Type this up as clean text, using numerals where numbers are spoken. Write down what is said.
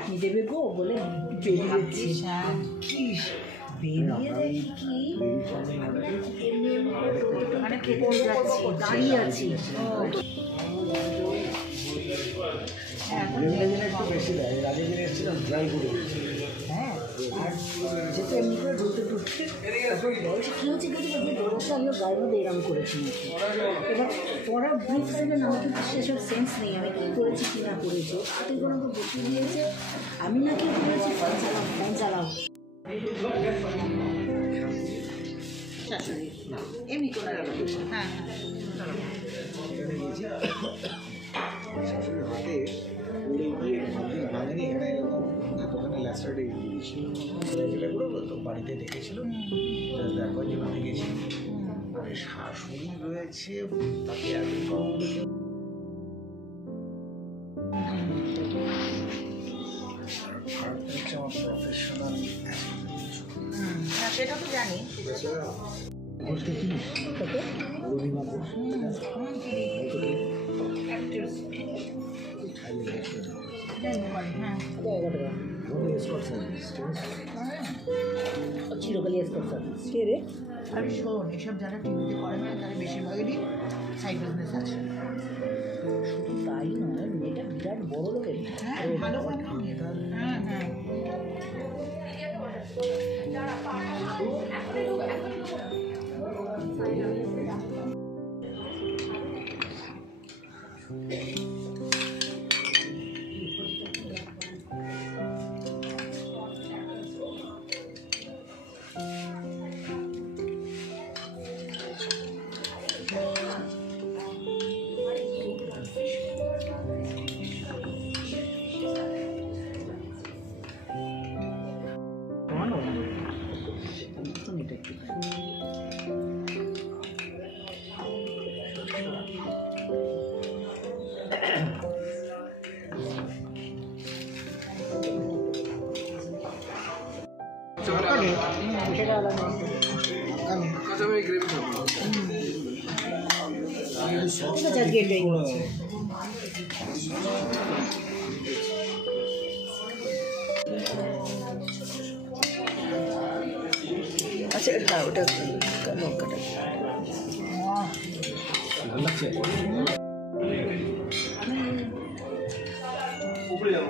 চাটনি দেবে গো বলে বেরিয়েছি। বেরিয়ে দেখি মানে খেতে যাচ্ছি, দাঁড়িয়ে আছি। হ্যাঁ, আর যেহেতু এমনি করে ঢুকতে ঢুকতে তারপর বলছে কী হচ্ছে কিছু বলছে দৌড়াচ্ছে, আমিও গায়ের মধ্যে এরম করেছি নাকি। এবার পড়ার ব্রিফ দেবেন, আমার কিন্তু সেসব সেন্স নেই আমি কী করেছি কী না করেছি। হাতে করে আমাকে বসিয়ে দিয়েছে, আমি না কি করেছি ফোন চালাও এমনি করে। হ্যাঁ শাশুড়ির হাতে পড়ে গিয়ে ভাঙেনি, এখানে দোকানে ল্যাসটা দিয়েছিল, তো বাড়িতে ডেকেছিল দেখবার জন্য ডেকেছি। মানে শাশুড়ি রয়েছে তাকে এত হচ্ছে আমার প্রফেশনাল, সেটা তো জানি। ঘোষটা কি রবিমা ঘোষ চিরকালি এসকর্ট সার্ভিস কে রে? আর শোন, এসব যারা টিভিতে করে না তারা বেশিরভাগই সাইড বিজনেস আছে। শুধু তাই নয়, মেয়েটা বিরাট বড় লোকের। হ্যাঁ, ভালো কথা। হ্যাঁ হ্যাঁ আচ্ছা হ্যাঁ ওটা লঙ্কাটা ভালো লাগছে। উপরে যাবো।